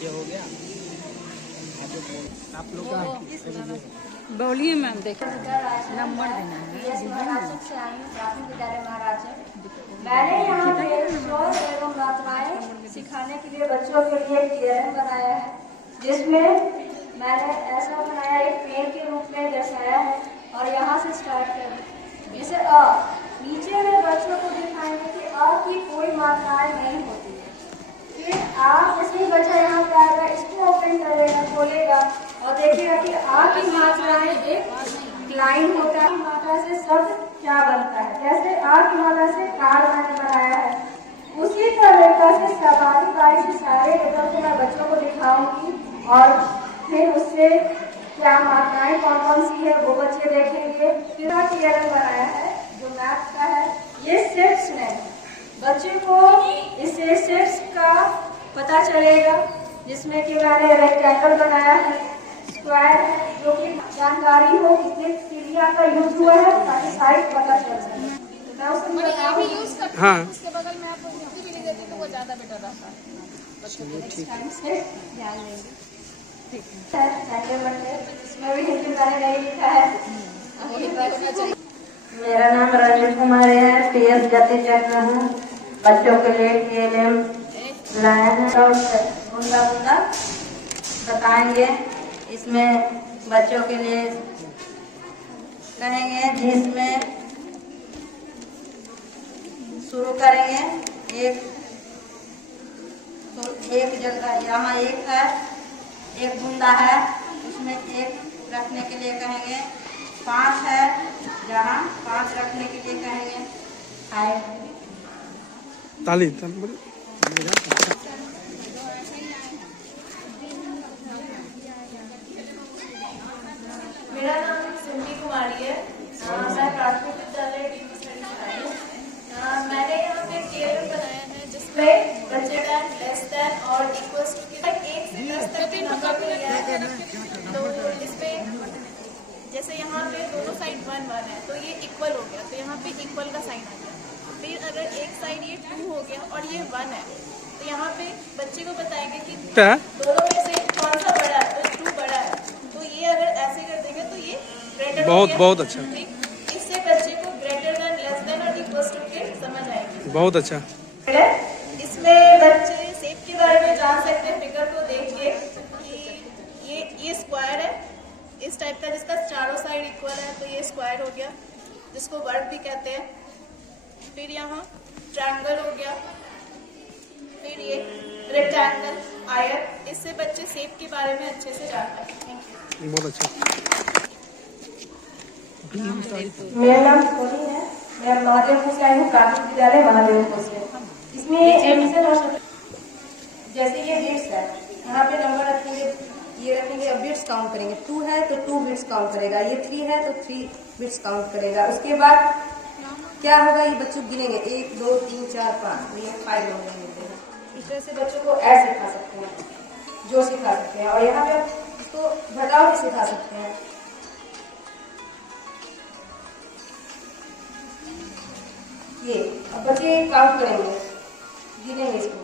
ये हो गया। आप लोग का बोलिए मैम, देखिए नंबर देना है। से आई हूँ प्राथमिक विद्यालय महाराजा। मैंने यहाँ पे स्वर एवं मात्राएं सिखाने के लिए बच्चों के लिए एक थियरम बनाया है, जिसमें मैंने ऐसा बनाया एक पेड़ के रूप में दर्शाया है और यहाँ से स्टार्ट कर जैसे अ। नीचे में बच्चों को दिखाएंगे कि अ की कोई मात्राएं नहीं होती है। फिर आप जैसे ही बच्चा यहाँ पे आएगा, इसको ओपन करेगा, खोलेगा और देखिएगा कि आ की मात्राएं एक लाइन होता है। मात्रा से शब्द क्या बनता है, जैसे आ की मात्रा से कार मैंने बनाया है, उसी तरीके से बारी बारी से सारे लेटर को मैं बच्चों को दिखाऊंगी और फिर उससे क्या मात्राएं कौन कौन सी है वो बच्चे देखेंगे। फिर थियरम बनाया है जो मैथ का है, ये सेट्स नहीं, बच्चे को इससे सेट्स का पता चलेगा, जिसमें कि मैंने रेक्टेंगल बनाया है, स्क्वायर है, जो कि जानकारी हो कितने सीढ़ियां का यूज हुआ है ताकि साइज पता चल सके। मैं उसमें हाँ उसके बगल में आप हिंदी भी लिख देते तो वो ज़्यादा बेटर रहता है। बच्चों को नेक्स्ट टाइम से ध्यान देंगे। संडे मंडे इसमें भी हिंदी मैंने नहीं लिखा है। मेरा नाम रंजित कुमार है, PS गति चक्र हूँ। बच्चों के लिए TLM लाया है और बुंदा बुंदा बताएंगे। इसमें बच्चों के लिए कहेंगे, जिसमें शुरू करेंगे एक जगह, यहाँ एक है, एक बूंदा है, उसमें एक रखने के लिए कहेंगे। 5 है, जहाँ 5 रखने के लिए कहेंगे। ताली मेरा नाम सिंधी कुमारी है। मैं प्राथमिक विद्यालय मैंने यहाँ पे थियरम बनाया है जिसमें ग्रेटर दैन, लेस दैन और इक्वल्स टू के 1 से 10 तक के नंबर को लिया है। तो इसमें जैसे यहाँ पे दोनों साइड 1 1 है तो ये इक्वल हो गया, तो यहाँ पे इक्वल का साइन आ गया। फिर अगर एक साइड ये 2 हो गया और ये 1 है तो यहाँ पे बच्चे को बताएंगे कि दोनों में से कौन सा बड़ा है, तो 2 बड़ा है। तो ये अगर ऐसे कर देंगे तो ये ग्रेटर बहुत अच्छा, इससे बच्चे को ग्रेटर देन, लेस देन और इक्वल्स टू के समझ आएगी। बहुत अच्छा। इसमें बच्चे शेप के बारे में जान सकते हैं फिगर को देख के कि ये स्क्वायर है इस टाइप का, जिसका चारों साइड इक्वल है, तो ये स्क्वायर हो गया, जिसको वर्ग भी कहते हैं। फिर यहाँ ट्रायंगल हो गया, फिर ये रेक्टेंगल, आयत। इससे बच्चे शेप के बारे में अच्छे से जान पाएंगे। Thank you. बहुत अच्छा। मेरा नाम सोनी है, मैं महादेवपुर से आई हूँ, प्राथमिक विद्यालय महादेवपुर से। इसमें एडिशन और जैसे ये बिट्स है, यहाँ पे नंबर रखेंगे, ये रखेंगे और बिट्स काउंट करेंगे। 2 है तो 2 बिट्स काउंट करेगा, ये 3 है तो 3 बिट्स काउंट करेगा। उसके बाद क्या होगा, ये बच्चों गिनेंगे 1 2 3 4 5, तो ये 5 नंबर मिलते हैं। इस तरह से बच्चों को ऐड सिखा सकते हैं, जोड़ सिखा सकते हैं, और यहाँ पे इसको घटाव भी सिखा सकते हैं। ये अब बच्चे काउंट करेंगे, गिनेंगे इसको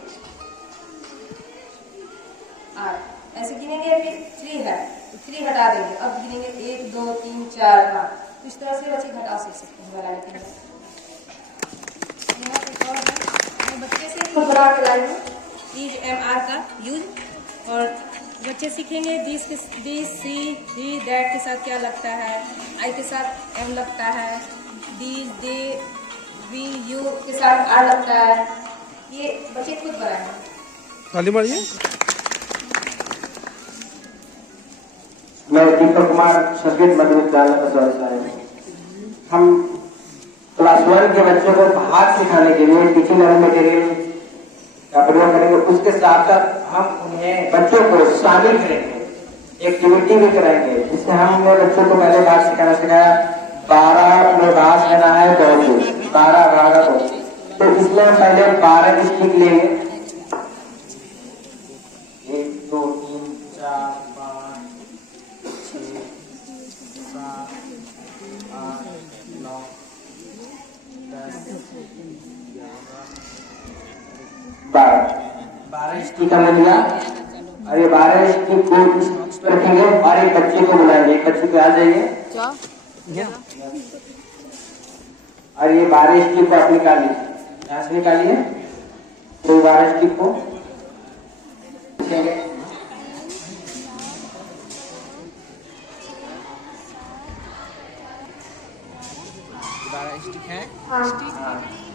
8, ऐसे गिनेंगे। अभी 3 है तो 3 हटा देंगे, अब गिनेंगे 1 2 3 4 5। इस तरह से बच्चे घटा सीख सकते हैं बनाने के लिए। बच्चे से खुद बना के लाएंगे EMR का यूज, और बच्चे सीखेंगे दिस सी ही दैट के साथ क्या लगता है, आई के साथ M लगता है, दिस दे वी यू के साथ R लगता है। ये बच्चे खुद बनाएंगे। ताली मारिए। मैं दीपक कुमार, संस्कृत मध्य विद्यालय कसौली से आया हूँ। हम क्लास 1 के बच्चों को भाग सिखाने के लिए टीचिंग मटेरियल का प्रयोग करेंगे। उसके साथ साथ हम उन्हें बच्चों को शामिल करेंगे, एक्टिविटी भी कराएंगे, जिससे हमने बच्चों को पहले भाग सिखाना सिखाया। 12 में भाग लेना है 2 12 भागा 2, तो इसमें हम पहले 12 स्टिक लेंगे। 1 2 3 4 5 6 7 8 9 10 11 12 स्टिक हमने लिया। और ये 12 स्टिक को इस पर रखेंगे और एक बच्चे को बुलाएंगे। एक बच्चे को आ जाइए और ये 12 स्टिक को आप निकालिए, यहाँ से निकालिए। तो 12 स्टिक को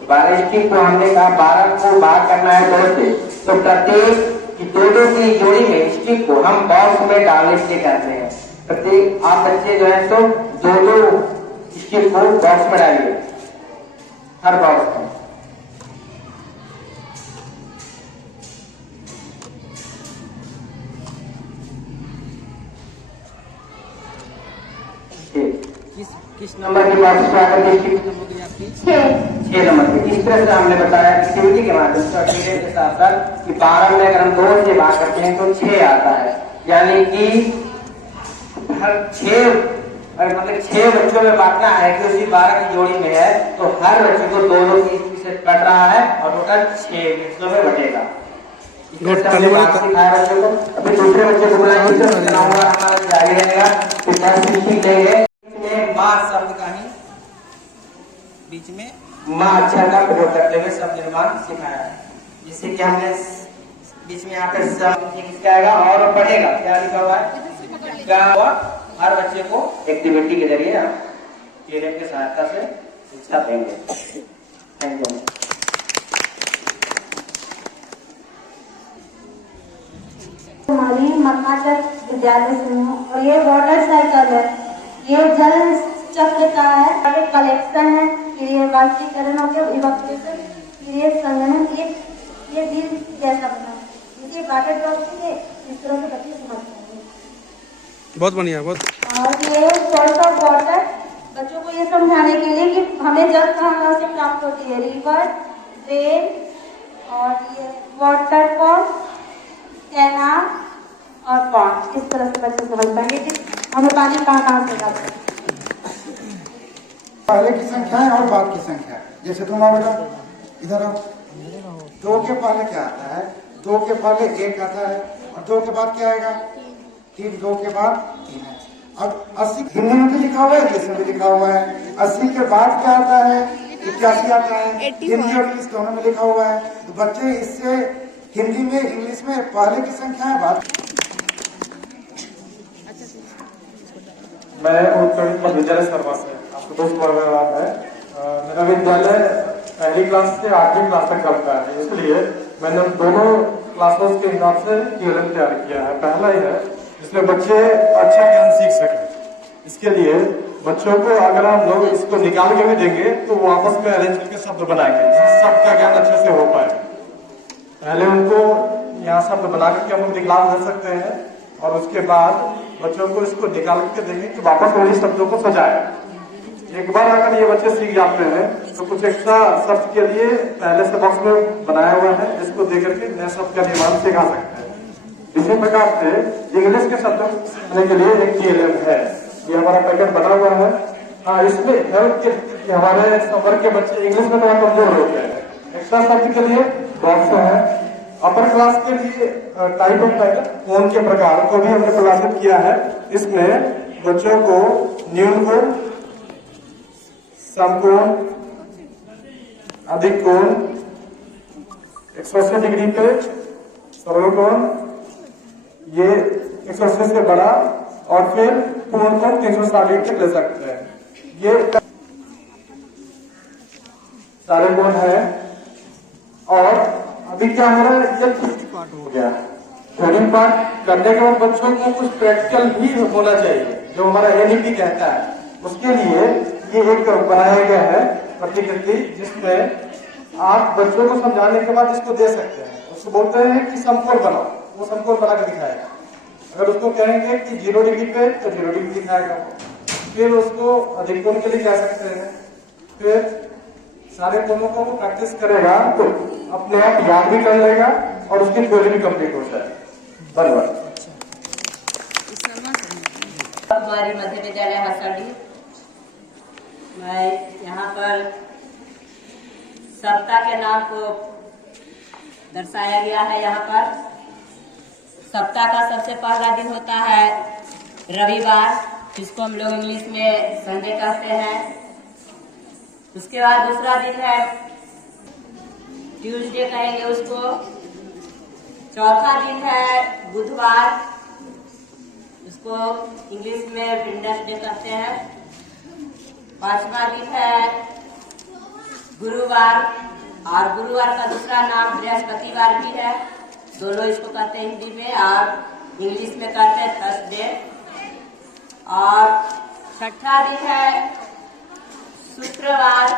तो 12 स्टिक को हमने कहा 12 को भाग करना है 2 से, तो प्रत्येक की 2-2 की जोड़ी में स्टिक को हम बॉक्स में डालने के लिए कहते हैं। प्रत्येक आप बच्चे जो है तो 2-2 स्टिक को बॉक्स में डालिए, हर बॉक्स में। किस नंबर की बॉक्स पे आकर के 6 नंबर की। इस तरह से हमने बताया एक्टिविटी के माध्यम से पीरियड के साथ साथ कि 12 में अगर हम 2 से भाग करते हैं तो 6 आता है, यानी कि हर 6 बच्चों में बांटना है कि उसी 12 की जोड़ी में है, तो हर बच्चे को 2-2 की से कट रहा है और टोटल 6 हिस्सों में बटेगा। सिखाया बच्चों को। अभी दूसरे बच्चे को बुलाएंगे, हमारा जारी रहेगा कि 10 स्टिक लेंगे। माँ शब्द का ही बीच में माँ अक्षर का प्रयोग करते हुए शब्द निर्माण सिखाया है, जिससे कि हमने बीच में यहाँ पे शब्द आएगा और पढ़ेगा क्या लिखा हुआ है, क्या हुआ। हर बच्चे को एक्टिविटी के जरिए हम पीरियड की सहायता से शिक्षा देंगे। Thank you. हमारी मन्नाचक विद्यालय से हूँ और ये वाटर साइकिल है, ये जल चक्र का है, ये कलेक्शन है, फिर ये वाष्पीकरण हो गया, इवैक्यूएशन, फिर ये संघनन, ये दिल जैसा बना है। इसे वाटर ड्रॉप से इस तरह से बच्चे समझते हैं। बहुत बढ़िया, बहुत। और ये सोर्स ऑफ वाटर बच्चों को ये समझाने के लिए कि हमें जल कहाँ से प्राप्त होती है, रिवर, ड्रेन और ये वाटरफॉल, कैनाल और पॉन्ड। इस तरह से बच्चे समझ पाएंगे कि हमें पानी कहाँ से जाता है। पहले की संख्या है और बाद की संख्या है। जैसे तुम आओ बेटा, इधर आओ। 2 के पहले क्या आता है? 2 के पहले 1 आता है और 2 के बाद क्या आएगा? 3। 2 के बाद 3 है। अब 80 हिंदी में भी लिखा हुआ है, इंग्लिश में भी लिखा हुआ है। 80 के बाद क्या आता है? 81 आता है। हिंदी और इंग्लिश दोनों में लिखा हुआ है। तो बच्चे इससे हिंदी में इंग्लिश में पहले की संख्या है, बाद। मैं उत्तर विद्यालय सर्वा से आपको दोस्त नाम है। मेरा विद्यालय 1ली क्लास से 8वीं क्लास तक चलता है, इसलिए मैंने दोनों क्लासों के हिसाब से क्यूएलएम तैयार किया है। पहला ही है जिसमें बच्चे अच्छा ज्ञान सीख सकें। इसके लिए बच्चों को अगर हम लोग इसको निकाल के भी देंगे तो वो आपस में अरेंज करके शब्द बनाएंगे, जिससे शब्द का ज्ञान अच्छे से हो पाए। पहले उनको यहाँ शब्द बना करके हम लोग दिखला दे सकते हैं और उसके बाद बच्चों को इसको निकाल के देंगे कि वापस वही शब्दों को सजाए। एक बार अगर ये बच्चे सीख जाते हैं तो कुछ एक्स्ट्रा शब्द के लिए पहले से बॉक्स में बनाया हुआ है, इसको दे करके नए शब्द का निर्माण सिखा सकते हैं। इसी प्रकार से इंग्लिश के शब्दों को सीखने के लिए एक क्यूएलएम है, ये हमारा पैकेट बना हुआ है। हाँ, इसमें हेल्प के हमारे समर के बच्चे इंग्लिश में थोड़ा कमजोर होते हैं। एक्स्ट्रा शब्द के लिए बॉक्स है। अपर क्लास के लिए टाइप ऑफ पैकेट कोण के प्रकार को भी हमने प्रकाशित किया है। इसमें बच्चों को न्यून कोण, समकोण, अधिक कोण, 180 डिग्री पे सरल कोण, ये 180 से बड़ा और फिर पूर्ण कोण 360 डिग्री तक ले सकते हैं। ये सारे कोण है। और अभी क्या हो रहा है, ये पार्ट हो गया। कोडिंग पार्ट करने के बाद बच्चों को कुछ प्रैक्टिकल भी होना चाहिए, जो हमारा एनईपी कहता है। उसके लिए ये एक बनाया गया है प्रतिकृति, जिसमें आप बच्चों को समझाने के बाद इसको दे सकते हैं। उसको बोलते हैं कि समकोण बनाओ, वो समकोण बना के दिखाएगा। अगर उसको कहेंगे कि 0 डिग्री पे तो 0 डिग्री दिखाएगा। फिर उसको अधिक कोण के लिए कह सकते हैं। फिर सारे कोणों को वो प्रैक्टिस करेगा तो अपने आप याद भी कर लेगा और उसकी थ्योरी भी कंप्लीट हो जाए। धन्यवाद। हमारी मध्य विद्यालय हसड़ी, मैं यहाँ पर सप्ताह के नाम को दर्शाया गया है। यहाँ पर सप्ताह का सबसे पहला दिन होता है रविवार, जिसको हम लोग इंग्लिश में संडे कहते हैं। उसके बाद दूसरा दिन है ट्यूसडे कहेंगे उसको। चौथा दिन है बुधवार, उसको इंग्लिश में वेडनेसडे कहते हैं। पांचवा दिन है गुरुवार, और गुरुवार का दूसरा नाम बृहस्पतिवार भी है। दोनों इसको कहते हैं हिंदी में, और इंग्लिश में कहते हैं थर्सडे। और छठा दिन है शुक्रवार,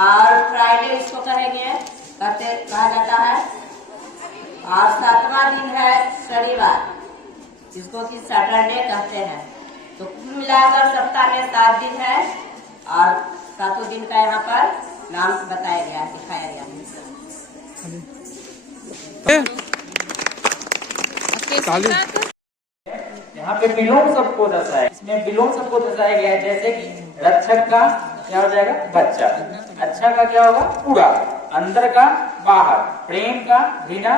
और फ्राइडे इसको कहा जाता है। और सातवां दिन है शनिवार, जिसको कि सैटरडे कहते हैं। तो कुल मिलाकर सप्ताह में 7 दिन है, और 7 दिन का यहाँ पर नाम बताया गया, दिखाया गया है। यहाँ पे विलोम शब्द को दर्शाया है। इसमें विलोम शब्द को दर्शाया गया है, जैसे कि रक्षक का क्या हो जाएगा? बच्चा। अच्छा का क्या होगा? पूरा। अंदर का बाहर। प्रेम का घृणा।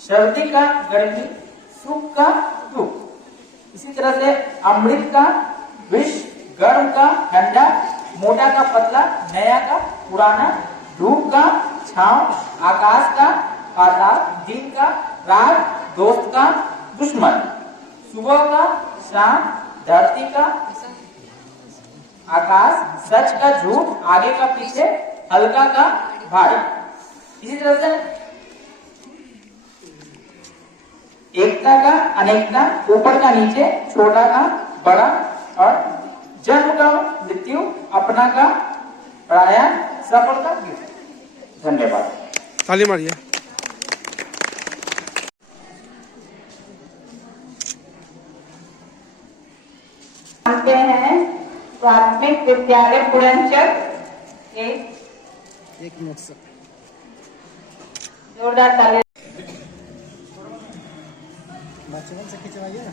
सर्दी का गर्मी। सुख का दुख। इसी तरह से अमृत का विष, गर्म का ठंडा, मोटा का पतला, नया का पुराना, धूप का छांव, आकाश का पाताल, दिन का रात, दोस्त का दुश्मन, सुबह का शाम, धरती का आकाश, सच का झूठ, आगे का पीछे, हल्का का भारी। इसी तरह से एकता का अनेकता, ऊपर का नीचे, छोटा का बड़ा, और जन्म का मृत्यु, अपना का पराया, सफल का गिफ्ट। धन्यवाद। ताली मारिए। जानते हैं प्राथमिक विद्यालय पुरंचक। एक मिनट से जोरदार ताली। से खिंचवाइए ना।